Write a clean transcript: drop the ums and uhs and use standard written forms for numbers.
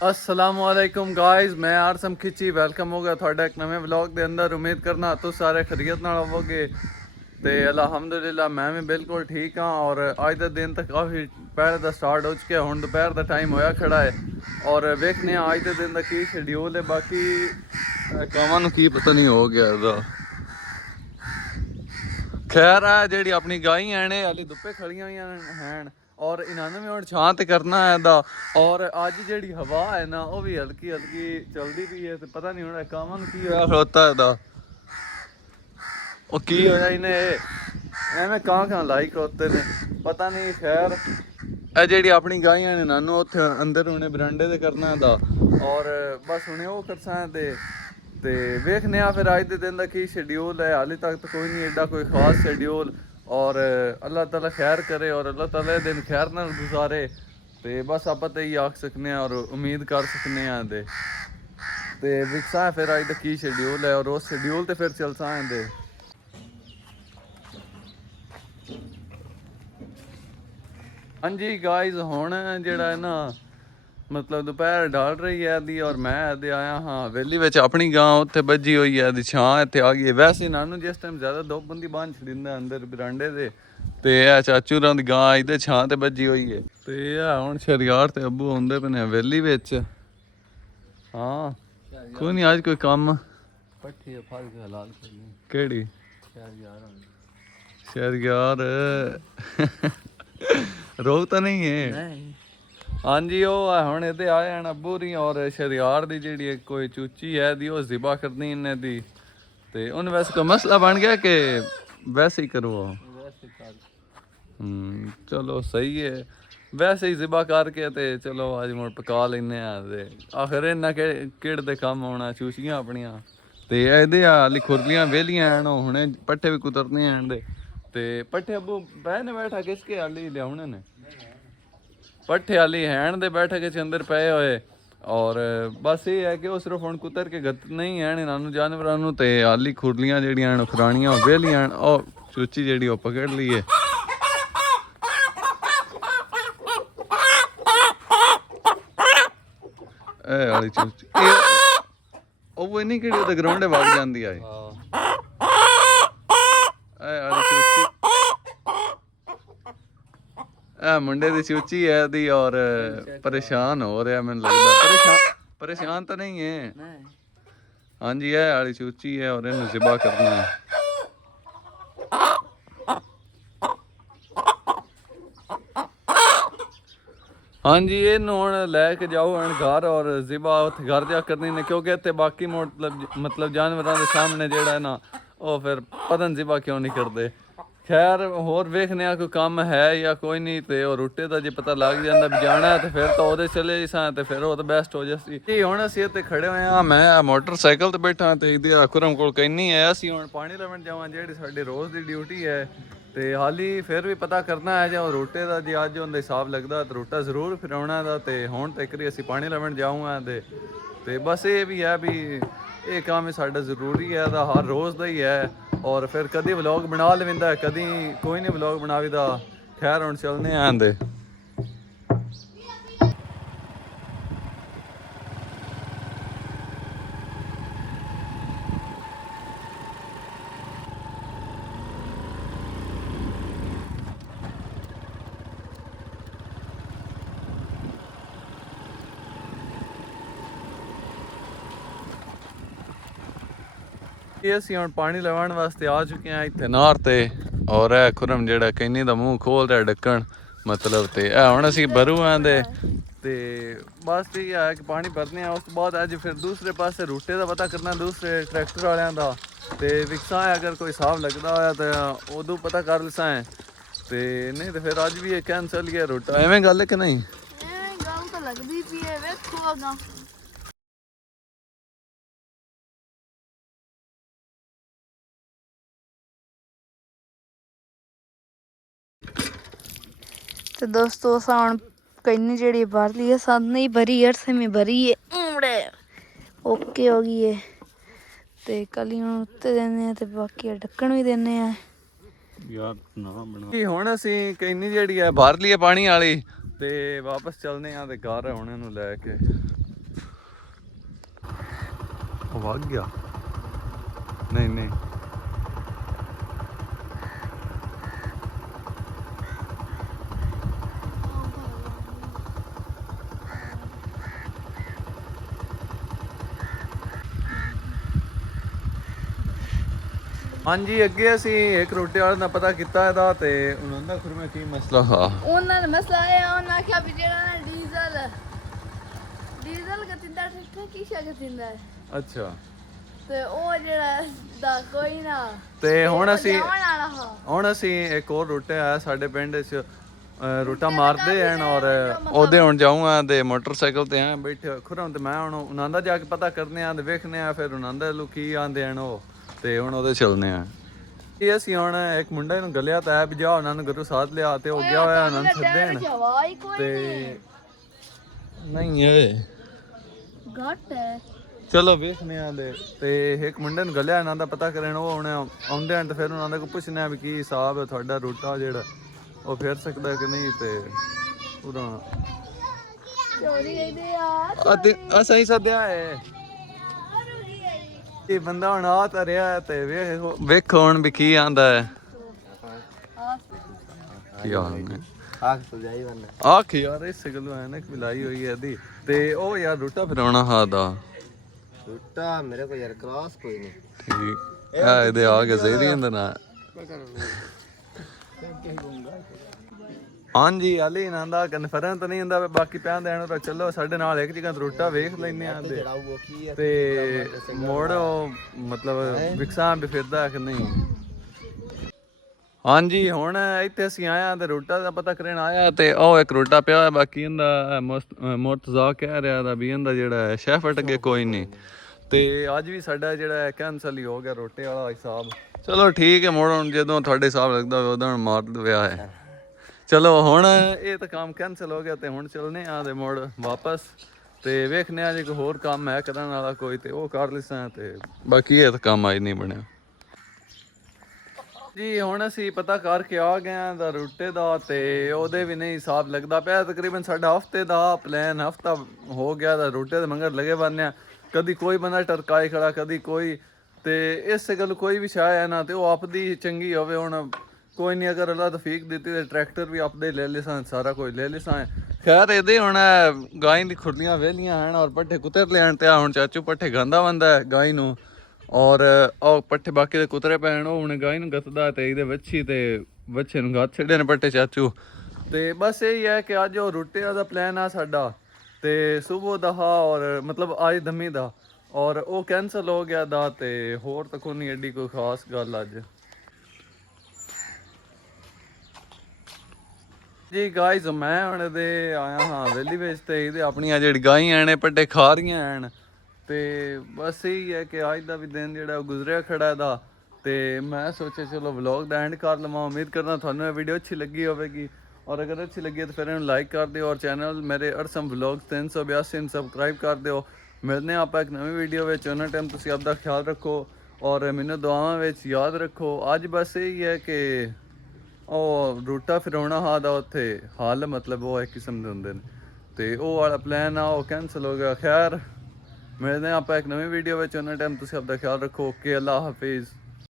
असलामुअलैकुम guys, मैं आरसम खिची welcome हो गया ਤੁਹਾਡਾ ਇੱਕ ਨਵੇਂ ਵਲੌਗ ਦੇ ਅੰਦਰ। ਉਮੀਦ ਕਰਨਾ ਤੁਸੀਂ ਸਾਰੇ ਖੈਰੀਅਤ ਨਾਲ ਹੋਵੋਗੇ ਤੇ ਅਲਹਮਦੁਲਿਲਾ ਮੈਂ ਵੀ ਬਿਲਕੁਲ ਠੀਕ ਹਾਂ। ਔਰ ਅੱਜ ਦਾ ਦਿਨ ਤਾਂ ਕਾਫੀ ਪਹਿਲੇ ਦਾ ਸਟਾਰਟ ਹੋ ਚੁੱਕਿਆ। ਹੁਣ ਦੁਪਹਿਰ ਦਾ ਟਾਈਮ ਹੋਇਆ ਖੜਾ ਹੈ ਔਰ ਵੇਖਨੇ ਆ ਅੱਜ ਦੇ ਦਿਨ ਦਾ ਕੀ ਸ਼ਡਿਊਲ ਹੈ। ਬਾਕੀ ਕਾਵਾਂ ਨੂੰ ਕੀ ਪਤਾ ਨਹੀਂ ਹੋ ਗਿਆ ਇਹਦਾ। खैर है जी अपनी गाई हैं हाली धुप्पे खड़ियां हुई हैं और इन्होंने भी हम छां ते करना है दा। और अज जी हवा है ना वो भी हल्की हल्की चलती पई है। तो पता नहीं हूँ कामन की होया खड़ोता है दा वो की होया इन्हें एवें कां लाई खड़ोते ने पता नहीं। खैर ਇਹ ਜਿਹੜੀ ਆਪਣੀ ਗਾਈਆਂ ਨੇ ਨਾਨੂੰ ਉੱਥੇ ਅੰਦਰ ਹੁਣੇ ਬਰਾਂਡੇ ਤੇ ਕਰਨਾ ਦਾ ਔਰ ਬਸ ਹੁਣੇ ਉਹ ਕਰਸਾਂ ਤੇ ਵੇਖਨੇ ਆ ਫਿਰ ਅੱਜ ਦੇ ਦਿਨ ਦਾ ਕੀ ਸ਼ਡਿਊਲ ਹੈ। ਹਾਲੇ ਤੱਕ ਤਾਂ ਕੋਈ ਨਹੀਂ ਐਡਾ ਕੋਈ ਖਾਸ ਸ਼ਡਿਊਲ। ਔਰ ਅੱਲਾਹ ਤਾਲਾ ਖੈਰ करे और अल्लाह ताला ਇਹ ਦਿਨ ਖੈਰ ਨਾਲ ਗੁਜ਼ਾਰੇ। ਤੇ ਬਸ ਆਪਾਂ ਤਾਂ ਇਹੀ ਆਖ ਸਕਨੇ ਆ ਔਰ ਉਮੀਦ ਕਰ ਸਕਨੇ ਆ ਤੇ ਵਿਖਸਾ ਫਿਰ ਅੱਜ ਦਾ ਕੀ ਸ਼ਡਿਊਲ ਹੈ ਔਰ ਉਸ ਸ਼ਡਿਊਲ ਤੇ ਫਿਰ ਚੱਲਸਾਂ ਇਹਦੇ। हाँ जी गाइज हुण जिहड़ा है ना मतलब दोपहर डाल रही है दी और मैं इहदे आया हाँ हवेली विच अपनी गां उत्थे बज्जी हुई है दी छां इत्थे आ गई है। वैसे नानू जिस टाइम ज़्यादा धुप्प बंदी बांध छड़ींदा अंदर बरांडे दे ते चाचू होरां दी गां इहदे छां ते बज्जी हुई है। ते हुण शरियार ते अब्बू आउंदे पे ने हवेली विच। हाँ कोई नहीं अज कोई कम्म केड़ी शरियार रोग तो नहीं है। हाँ जी वो हुण इहदे आए हैं अब्बू री और शरियार दी जिहड़ी कोई चूची है दी वो ज़िबा करनी इन्हें दी। ते उन वैसे कोई मसला बन गया कि वैसे ही करो? चलो सही है वैसे ही ज़िबा करके ते चलो अज मुड़ पका लेने ते आखिर इन्ना किड़ दे कम आना चूचियां अपनियां। ते इहदे हाली खुरलियां वेलियां हैं हुणे पट्ठे भी कुतरने हैं ते पट्ठे अब्बू बहने बैठा किसके हाली लियाने ने पट्ठे हाली हैन दे बैठक के अंदर पे होए। और बस ये है कि वो सिर्फ हुण कुतर के गत नहीं है इन्होंने जानवरों नूं ते हाली खुरलियां जिहड़ियां हन खुरानियां वेलियां और चूची जिहड़ी वो पकड़ ली है। ए वाली चूची ਉਹ ਨਹੀਂ ਕਿਹੜੀ ਉਹਦੇ ਗਰਾਉਂਡੇ ਵਗ ਜਾਂਦੀ ਆ ਇਹ ਵਾਲੀ ਚੂਚੀ ਇਹ ਮੁੰਡੇ ਦੀ ਚੂਚੀ ਹੈ ਦੀ ਔਰ ਪਰੇਸ਼ਾਨ ਹੋ ਰਿਹਾ ਮੈਨੂੰ ਲੱਗਦਾ। परेशान तो नहीं है। हाँ जी है वाली चूची है और इन्हें ज़िबा करना है। हाँ जी ये हुण लैके जाओ घर और ज़िबा उत्थे घर जा करनी ने क्योंकि इत्थे बाकी मतलब जानवरों के सामने जिहड़ा है ना वो फिर पता नहीं ज़िबा क्यों नहीं करते। खैर होर वेखने कोई काम है या कोई नहीं तो रूटे का जो पता लग जाता भी जाना तो फिर तो वो चले सा तो फिर वो तो बेस्ट हो जासी। हुण असीं इत्थे खड़े हुए हाँ मैं मोटरसाइकिल ते बैठा तो इहदे खुरम कोल कहनी है असीं हुण पानी लैण जावां जिहड़ी साडी रोज़ की ड्यूटी है। तो हाली फिर भी पता करना है जो रूटे का जो अज उनका हिसाब लगता तो रूटा जरूर फिराउणा दा। ते हुण तो एक बारी असीं पानी लैण जाऊँगा ते बस ये भी है भी ये काम ही साडा जरूरी है दा हर रोज़ का ही है। और फिर कभी व्लॉग बना लेंदा कभी कोई नहीं व्लॉग बनावीदा। खैर हुण चलने आंदे ਅਸੀਂ ਹੁਣ ਪਾਣੀ ਲਵਾਉਣ ਵਾਸਤੇ ਆ ਚੁੱਕੇ ਹਾਂ ਇੱਥੇ ਨਹਿਰ ਤੇ। ਔਰ ਇਹ ਖੁਰਮ ਜਿਹੜਾ ਕੈਨੀ ਦਾ ਮੂੰਹ ਖੋਲ ਰਿਹਾ ਢੱਕਣ मतलब ਤੇ ਇਹ ਹੁਣ ਅਸੀਂ ਭਰੂ ਆਂਦੇ ਤੇ ਬਸ ਠੀਕ ਹੈ ਕਿ ਪਾਣੀ ਭਰਨੇ ਆ। ਉਸ ਤੋਂ ਬਾਅਦ ਅੱਜ ਫਿਰ ਦੂਸਰੇ ਪਾਸੇ ਰੂਟੇ ਦਾ ਪਤਾ ਕਰਨਾ ਦੂਸਰੇ ਟਰੈਕਟਰ ਵਾਲਿਆਂ ਦਾ ਤੇ ਵਿਕਸਾਂ ਅਗਰ ਕੋਈ ਹਿਸਾਬ ਲੱਗਦਾ ਹੋਇਆ ਤਾਂ ਉਦੋਂ ਪਤਾ ਕਰ ਲਸਾਂ ਤੇ ਨਹੀਂ ਤੇ ਫਿਰ ਅੱਜ ਵੀ ਇਹ ਕੈਂਸਲ ਗਿਆ ਰੂਟਾ। ਐਵੇਂ ਗੱਲ ਹੈ ਕਿ ਨਹੀਂ? ਐਵੇਂ ਗੱਲ ਤਾਂ ਲੱਗਦੀ ਪਈ ਹੈ ਵੇਖੋ ਅਗਾ। तो दोस्तों साउंड कहीं जी भर ली है साथ नहीं भरी अरसे में भरी है उमड़े ओके हो गई है। तो कल ही उत्ते देने तो बाकी ढक्कन भी देने यार ना बना हुण असीं कईनी जिहड़ी है भर लईए पानी वाली ते वापस चलने आ ते घर हुण इहनूं लैके भाग गया नहीं नहीं हाँ जी अगे असी एक रोटी वाले का पता किया ते उन्होंने खुर में की मसला हा ਉਹਨਾਂ ਦਾ ਮਸਲਾ ਇਹ ਆ ਉਹਨਾਂ ਆਖਿਆ ਵੀ ਜਿਹੜਾ ਨਾ ਡੀਜ਼ਲ ਕਤਿੰਦਾ ਠੱਠਾ ਕੀਸ਼ਾ ਕਤਿੰਦਾ अच्छा ਤੇ ਉਹ ਜਿਹੜਾ ਦਾ ਕੋਈ ਨਾ ਤੇ ਹੁਣ ਅਸੀਂ ਜਾਣ ਵਾਲਾ ਹਾਂ ਹੁਣ ਅਸੀਂ ਇੱਕ ਹੋਰ ਰੂਟ ਆਇਆ ਸਾਡੇ ਪਿੰਡ 'ਚ ਰੂਟਾ ਮਾਰਦੇ ਹਨ ਔਰ ਉਹਦੇ ਹੁਣ ਜਾਊਂਗਾ ਤੇ ਮੋਟਰਸਾਈਕਲ ਤੇ ਆ ਬੈਠੇ ਖੁਰਾਂ ਤੇ ਮੈਂ ਹੁਣ ਉਹਨਾਂ ਦਾ ਜਾ ਕੇ ਪਤਾ ਕਰਨੇ ਆ ਤੇ ਵੇਖਨੇ ਆ ਫਿਰ ਉਹਨਾਂ ਦੇ ਲੋਕੀ ਆਂਦੇ ਹਨ ਉਹ ਤੇ ਹੁਣ ਉਹਦੇ ਚੱਲਨੇ ਆ ਇਹ ਅਸੀਂ ਹੁਣ ਇੱਕ ਮੁੰਡੇ ਨੂੰ ਗਲਿਆ ਤਾਂ ਵੀ ਜਾ ਉਹਨਾਂ ਨੂੰ ਘਰੋਂ ਸਾਥ ਲਿਆ ਤੇ ਹੋ ਗਿਆ ਹੋਇਆ ਉਹਨਾਂ ਨੂੰ ਸੱਦੇ ਹਨ ਤੇ ਨਹੀਂ ਏ ਘੱਟ ਹੈ ਚਲੋ ਵੇਖਨੇ ਆ ਤੇ ਇੱਕ ਮੁੰਡੇ ਨੂੰ ਗਲਿਆ ਇਹਨਾਂ ਦਾ ਪਤਾ ਕਰਨ ਉਹ ਹੁਣ ਆਉਂਦੇ ਹਨ ਤੇ ਫਿਰ ਉਹਨਾਂ ਦਾ ਪੁੱਛਣਾ ਵੀ ਕੀ ਹਿਸਾਬ ਹੈ ਤੁਹਾਡਾ ਰੂਟਾ ਜਿਹੜਾ ਉਹ ਫੇਰ ਸਕਦਾ ਕਿ ਨਹੀਂ ਤੇ ਪੂਰਾ ਚੋਰੀ ਇਹਦੇ ਆ ਅਸਾਂ ਹੀ ਸੱਦਿਆ ਹੈ ਇਹ ਬੰਦਾ ਹੁਣ ਆ ਤਾਂ ਰਿਹਾ ਤੇ ਵੇਖੋ ਹੁਣ ਵੀ ਕੀ ਆਂਦਾ ਹੈ ਕੀ ਆਂਦਾ ਆਖ ਸਜਾਈ ਵੰਨ ਆਖ ਯਾਰ ਇਸ ਗੱਲ ਐਨਕ ਮਿਲਾਈ ਹੋਈ ਹੈ ਇਹਦੀ ਤੇ ਉਹ ਯਾਰ ਰੂਟਾ ਫਿਰਾਉਣਾ ਹਾਦਾ ਟੁੱਟਾ ਮੇਰੇ ਕੋ ਯਾਰ ਕ੍ਰਾਸ ਕੋਈ ਨਹੀਂ ਠੀਕ ਆ ਇਹਦੇ ਆ ਕੇ ਜ਼ਹਿਰੀ ਹੁੰਦਾ ਨਾ ਹਾਂਜੀ ਅਲੀ ਨੰਦਾ ਕਨਫਰੈਂਸ ਤਾਂ ਨਹੀਂ ਹੁੰਦਾ ਬਾਕੀ ਪਿਆਂ ਦੇਣ ਤਾਂ ਚਲੋ ਸਾਡੇ ਨਾਲ ਇੱਕ ਜਗ੍ਹਾ ਰੋਟਾ ਵੇਖ ਲੈਨੇ ਆ ਤੇ ਮੋੜੋ ਮਤਲਬ ਵਿਕਸਾਂ ਵੀ ਫਿਰਦਾ ਕਿ ਨਹੀਂ ਹਾਂਜੀ ਹੁਣ ਇੱਥੇ ਅਸੀਂ ਆਇਆ ਤੇ ਰੋਟਾ ਦਾ ਪਤਾ ਕਰਨ ਆਇਆ ਤੇ ਉਹ ਇੱਕ ਰੋਟਾ ਪਿਆ ਹੋਇਆ ਬਾਕੀ ਇਹਦਾ ਮੁਰਤਜ਼ਾ ਕਹਿ ਰਿਹਾ ਦਾ ਵੀ ਇਹਦਾ ਜਿਹੜਾ ਸ਼ੈਫ ਅਟਕੇ ਕੋਈ ਨਹੀਂ ਤੇ ਅੱਜ ਵੀ ਸਾਡਾ ਜਿਹੜਾ ਕੈਂਸਲ ਹੀ ਹੋ ਗਿਆ ਰੋਟੇ ਵਾਲਾ ਹਿਸਾਬ ਚਲੋ ਠੀਕ ਹੈ ਮੋੜ ਹੁਣ ਜਦੋਂ ਤੁਹਾਡੇ ਹਿਸਾਬ ਲੱਗਦਾ ਉਦੋਂ ਮਾਰ ਦਵਿਆ ਹੈ ਚਲੋ ਹੁਣ ਇਹ ਤਾਂ ਕੰਮ ਕੈਂਸਲ ਹੋ ਗਿਆ ਤੇ ਹੁਣ ਚੱਲਨੇ ਆ ਤੇ ਮੋੜ ਵਾਪਸ ਤੇ ਵੇਖਨੇ ਆ ਜੇ ਕੋਈ ਹੋਰ ਕੰਮ ਹੈ ਕਰਨ ਵਾਲਾ ਕੋਈ ਤੇ ਉਹ ਕਰ ਲਿਸਾਂ ਤੇ ਬਾਕੀ ਇਹ ਤਾਂ ਕੰਮ ਅੱਜ ਨਹੀਂ ਬਣਿਆ ਜੀ ਹੁਣ ਅਸੀਂ ਪਤਾ ਕਰਕੇ ਆ ਗਏ ਆ ਦਾ ਰੂਟੇ ਦਾ ਤੇ ਉਹਦੇ ਵੀ ਨਹੀਂ ਹਿਸਾਬ ਲੱਗਦਾ ਪਿਆ ਤਕਰੀਬਨ ਸਾਡਾ ਹਫਤੇ ਦਾ ਪਲਾਨ ਹਫਤਾ ਹੋ ਗਿਆ ਦਾ ਰੂਟੇ ਦੇ ਮੰਗਰ ਲਗੇ ਬੰਨਿਆ ਕਦੀ ਕੋਈ ਬੰਦਾ ਟਰਕਾਈ ਖੜਾ ਕਦੀ ਕੋਈ ਤੇ ਇਸ ਗੱਲ ਕੋਈ ਵੀ ਸ਼ਾਇ ਹੈ ਨਾ ਤੇ ਉਹ ਆਪਦੀ ਚੰਗੀ ਹੋਵੇ ਹੁਣ ਕੋਈ ਨਹੀਂ ਅਗਰ ਅੱਲਾ ਤੌਫੀਕ ਦਿੱਤੀ ਤੇ ਟਰੈਕਟਰ ਵੀ ਆਪਦੇ ਲੈ ਲਿਸਾਂ ਸਾਰਾ ਕੁਝ ਲੈ ਲਿਸਾਂ ਖੈਰ ਇਹਦੇ ਹੁਣ ਗਾਂ ਦੀ ਖੁਰਲੀਆਂ ਵੇਲੀਆਂ ਹਨ ਔਰ ਪੱਠੇ ਕੁੱਤਰ ਲੈਣ ਤੇ ਹੁਣ ਚਾਚੂ ਪੱਠੇ ਗੰਦਾ ਬੰਦਾ ਹੈ ਗਾਂ ਨੂੰ ਔਰ ਉਹ ਪੱਠੇ ਬਾਕੀ ਦੇ ਕੁਤਰੇ ਪੈਣ ਉਹ ਹੁਣ ਗਾਂ ਨੂੰ ਗੱਤਦਾ ਤੇ ਇਹਦੇ ਵੱਛੀ ਤੇ ਵੱਛੇ ਨੂੰ ਗੱਤ ਛੱਡੇ ਨੇ ਪੱਠੇ ਚਾਚੂ ਤੇ ਬਸ ਇਹੀ ਹੈ ਕਿ ਅੱਜ ਉਹ ਰੋਟੀਆਂ ਦਾ ਪਲਾਨ ਆ ਸਾਡਾ ਤੇ ਸਵੇਰ ਦਾ ਔਰ ਮਤਲਬ ਅੱਜ ਦਮੀ ਦਾ ਔਰ ਉਹ ਕੈਂਸਲ ਹੋ ਗਿਆ ਦਾ ਤੇ ਹੋਰ ਤਾਂ ਕੋਈ ਨਹੀਂ ਐਡੀ ਕੋਈ ਖਾਸ ਗੱਲ ਅੱਜ ਜੀ ਗਾਇਜ਼ ਮੈਂ ਹੁਣ ਦੇ ਆਇਆ ਹਾਂ ਵੈਲੀ ਵਿੱਚ ਤੇ ਇਹਦੇ ਆਪਣੀਆਂ ਜਿਹੜੀ ਗਾਈਆਂ ਨੇ ਪੱਟੇ ਖਾ ਰਹੀਆਂ ਹਨ ਤੇ ਬਸ ਇਹੀ ਹੈ ਕਿ ਅੱਜ ਦਾ ਵੀ ਦਿਨ ਜਿਹੜਾ ਉਹ ਗੁਜ਼ਰਿਆ ਖੜਾ ਦਾ ਤੇ ਮੈਂ ਸੋਚਿਆ ਚਲੋ ਵਲੌਗ ਦਾ ਐਂਡ ਕਰ ਲਵਾਂ ਉਮੀਦ ਕਰਦਾ ਤੁਹਾਨੂੰ ਇਹ ਵੀਡੀਓ ਅੱਛੀ ਲੱਗੀ ਹੋਵੇਗੀ और अगर अच्छी लगी तो फिर लाइक कर दियो और चैनल मेरे अरसम व्लॉग्स 382 सबसक्राइब कर दियो मिलने आप एक नवी वीडियो में उन्ना टाइम तुम आपका ख्याल रखो और मैंने दुआवां में याद रखो अज बस यही है कि ਉਹ ਰੂਟਾ ਫਿਰਾਉਣਾ ਹਾਂ ਦਾ ਉੱਥੇ ਹਾਲ ਮਤਲਬ ਉਹ ਇੱਕ ਕਿਸਮ ਦੇ ਹੁੰਦੇ ਨੇ ਤੇ ਉਹ ਵਾਲਾ ਪਲਾਨ ਆ ਉਹ ਕੈਂਸਲ ਹੋ ਗਿਆ ਖੈਰ ਮਿਲਦੇ ਆਪਾਂ ਇੱਕ ਨਵੀਂ ਵੀਡੀਓ ਵਿੱਚ ਉਹਨਾਂ ਟਾਈਮ ਤੁਸੀਂ ਆਪਦਾ ਖਿਆਲ ਰੱਖੋ ਓਕੇ ਅੱਲਾ ਹਾਫਿਜ਼